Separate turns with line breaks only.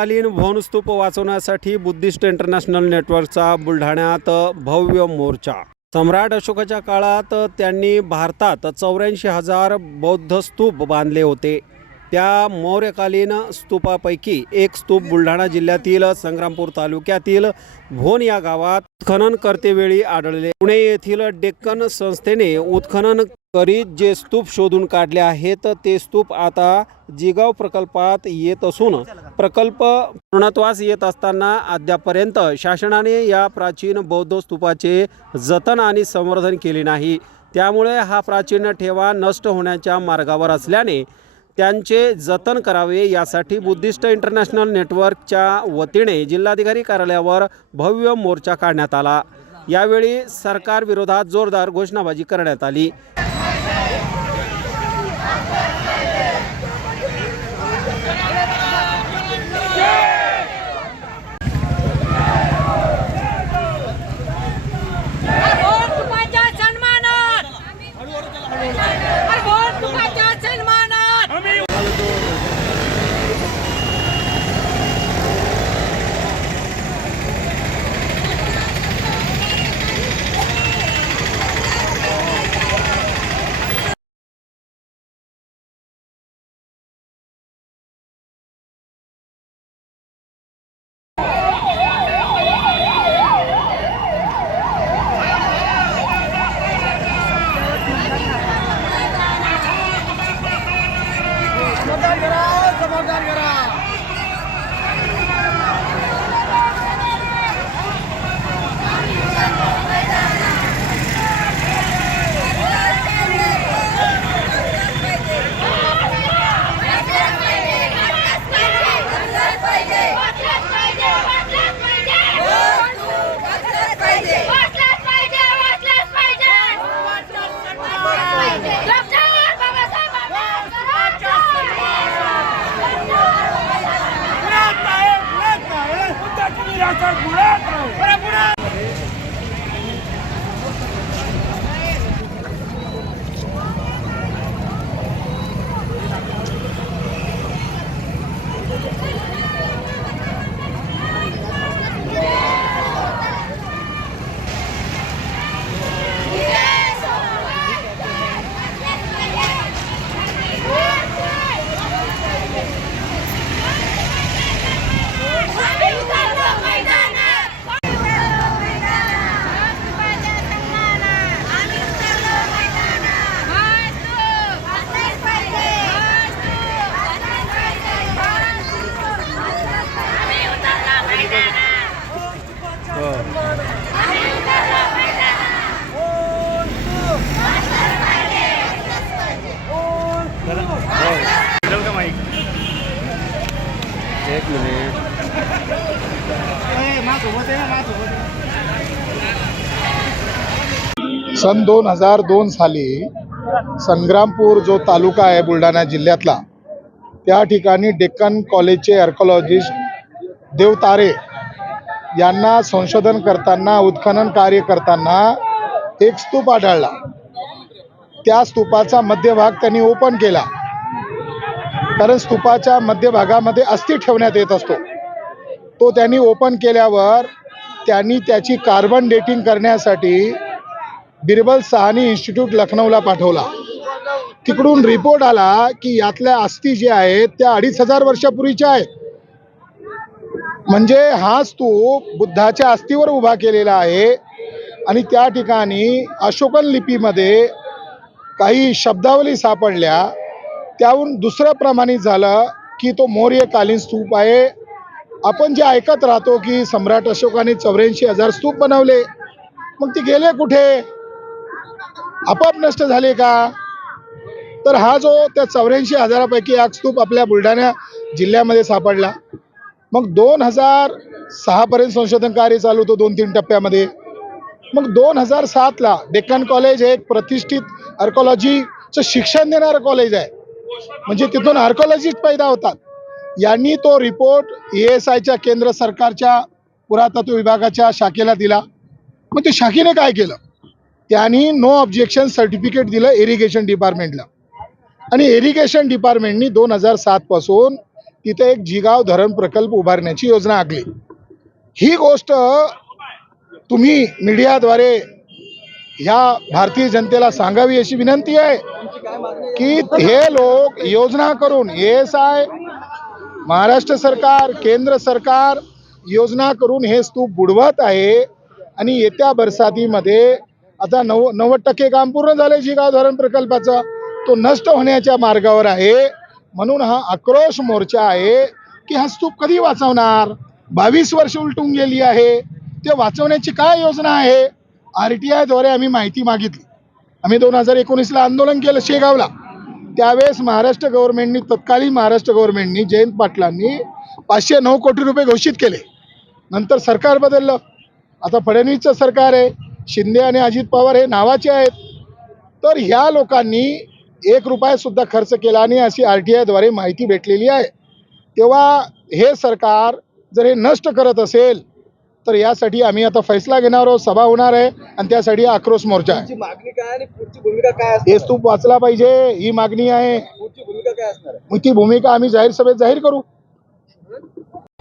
मौर्यकालीन भवनस्तूप वाचवण्यासाठी Buddhist international नेटवर्कचा बुलढाण्यात भव्य मोर्चा. सम्राट अशोकाच्या काळात त्यांनी भारतात चौऱ्याऐंशी हजार बौद्ध स्तूप बांधले होते. त्या मौर्यकालीन स्तूपापैकी एक स्तूप बुलढाणा जिल्ह्यातील संग्रामपूर तालुक्यातील भोन या गावात उत्खनन करतेवेळी आढळले. पुणे येथील डेक्कन संस्थेने उत्खनन करीत जे स्तूप शोधून काढले आहेत ते स्तूप आता जिगाव प्रकल्पात येत असून प्रकल्प पूर्णत्वास येत असताना अद्यापर्यंत शासनाने या प्राचीन बौद्ध स्तूपाचे जतन आणि संवर्धन केले नाही. त्यामुळे हा प्राचीन ठेवा नष्ट होण्याच्या मार्गावर असल्याने त्यांचे जतन करावे यासाठी बुद्धिस्ट इंटरनॅशनल नेटवर्कच्या वतीने जिल्हाधिकारी कार्यालयावर भव्य मोर्चा काढण्यात आला. यावेळी सरकारविरोधात जोरदार घोषणाबाजी करण्यात आली.
भोट
एक
सन दोन हजार दोन साली संग्रामपूर जो तालुका आहे बुलढाणा जिल्ह्यातला त्या ठिकाणी डेक्कन कॉलेजचे आर्कॉलॉजिस्ट देवतारे यांना संशोधन करताना उत्खनन कार्य करताना एक स्तूप आढळला. त्या स्तूपाचा मध्यभाग त्यांनी ओपन केला. कारण स्तूपाच्या मध्यभागामध्ये अस्थि ठेवण्यात येत असतो. तो त्यांनी ओपन केल्यावर त्यांनी त्याची कार्बन डेटिंग करण्यासाठी बिरबल सहानी इन्स्टिट्यूट लखनौला पाठवला. तिकडून रिपोर्ट आला की यातल्या अस्थी जे आहेत त्या अडीच हजार वर्षापूर्वीच्या आहेत. म्हणजे हा स्तूप बुद्धाच्या अस्थीवर उभा केलेला आहे. आणि त्या ठिकाणी अशोकन लिपीमध्ये काही शब्दावली सापडल्या. त्याहून दुसरं प्रमाणित झालं की तो मौर्यकालीन स्तूप आहे. आपण जे ऐकत राहतो की सम्राट अशोकाने चौऱ्याऐंशी हजार स्तूप बनवले. मग ते गेले कुठे? आपाप नष्ट झाले का? तर हा जो त्या चौऱ्याऐंशी हजारापैकी एक स्तूप आपल्या बुलढाणा जिल्ह्यामध्ये सापडला. मग दोन हजार सहापर्यंत संशोधन कार्य चालू होतं दोन तीन टप्प्यामध्ये. मग दोन हजार सातला डेक्कन कॉलेज हे एक प्रतिष्ठित आर्कॉलॉजीचं शिक्षण देणारं कॉलेज आहे. म्हणजे तिथून आर्कॉलॉजिस्ट पैदा होतात. यांनी तो रिपोर्ट ई एस आयच्या केंद्र सरकारच्या पुरातत्व विभागाच्या शाखेला दिला. मग ते शाखेने काय केलं? त्यांनी नो ऑब्जेक्शन सर्टिफिकेट दिलं इरिगेशन डिपार्टमेंटला आणि इरिगेशन डिपार्टमेंटनी दोन हजार सातपासून तिथे एक जिगाव धरण प्रकल्प उभारण्याची योजना आखली. ही गोष्ट तुम्ही मीडियाद्वारे ह्या भारतीय जनतेला सांगावी अशी विनंती आहे की हे लोक योजना करून एस आय महाराष्ट्र सरकार केंद्र सरकार योजना करून हे स्तूप बुडवत आहे आणि येत्या बरसातीमध्ये आता नव नव्वद टक्के काम पूर्ण झाले शिगाव धरण प्रकल्पाचा तो नष्ट होण्याच्या मार्गावर आहे. म्हणून हा आक्रोश मोर्चा आहे की हा स्तूप कधी वाचवणार? बावीस वर्ष उलटून गेली आहे. ते वाचवण्याची काय योजना आहे? आर टी आयद्वारे आम्ही माहिती मागितली. आम्ही दोन हजार एकोणीसला आंदोलन केलं शेगावला. त्यावेळेस महाराष्ट्र गव्हर्नमेंटनी तत्कालीन महाराष्ट्र गव्हर्नमेंटनी जयंत पाटलांनी पाचशे नऊ कोटी रुपये घोषित केले. नंतर सरकार बदललं. आता फडणवीसचं सरकार आहे. शिंदे आणि अजित पवार हे नावाचे आहेत. तर ह्या लोकांनी एक रुपयासुद्धा खर्च केला आणि अशी आर टी आयद्वारे माहिती भेटलेली आहे. तेव्हा हे सरकार जर हे नष्ट करत असेल तर यासाठी आम्ही आता फैसला घेणार आहोत. सभा होणार आहे आणि त्यासाठी आक्रोश मोर्चा आहे.
मागणी काय आणि पुढची भूमिका काय
हे स्तूप वाचला पाहिजे. ही मागणी आहे.
पुढची भूमिका काय असणार?
ती भूमिका आम्ही जाहीर सभेत जाहीर करू.